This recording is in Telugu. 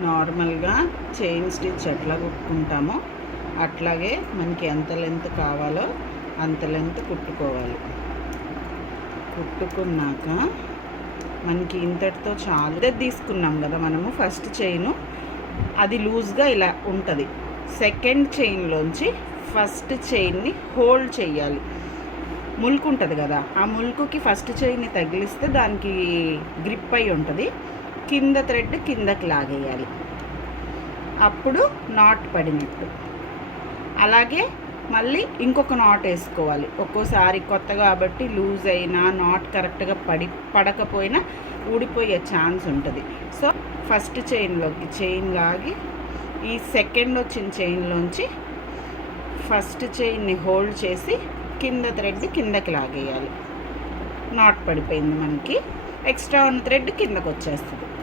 నార్మల్గా చైన్ స్టిచ్ ఎట్లా కుట్టుకుంటామో అట్లాగే మనకి ఎంత లెంత్ కావాలో అంత లెంత్ కుట్టుకోవాలి. కుట్టుకున్నాక మనకి ఇంతటితో చాలా. తీసుకున్నాం కదా మనము ఫస్ట్ చైను. అది లూజ్గా ఇలా ఉంటుంది. సెకండ్ చైన్లోంచి ఫస్ట్ చైన్ని హోల్డ్ చేయాలి ముల్క్ ఉంటుంది కదా. ఆ ముల్కుకి ఫస్ట్ చేయిని తగిలిస్తే దానికి గ్రిప్ అయి ఉంటుంది. కింద థ్రెడ్ కిందకి లాగేయాలి. అప్పుడు నాట్ పడినట్టు. అలాగే మళ్ళీ ఇంకొక నాట్ వేసుకోవాలి. ఒక్కోసారి కొత్త కాబట్టి లూజ్ అయినా నాట్ కరెక్ట్గా పడి పడకపోయినా ఊడిపోయే ఛాన్స్ ఉంటుంది. సో ఫస్ట్ చైన్లోకి చైన్ లాగి ఈ సెకండ్ వచ్చిన చైన్లోంచి ఫస్ట్ చైన్ని హోల్డ్ చేసి కింద థ్రెడ్ కిందకి లాగేయాలి. నాట్ పడిపోయింది మనకి. ఎక్స్ట్రా ఉన్న థ్రెడ్ కిందకు వచ్చేస్తుంది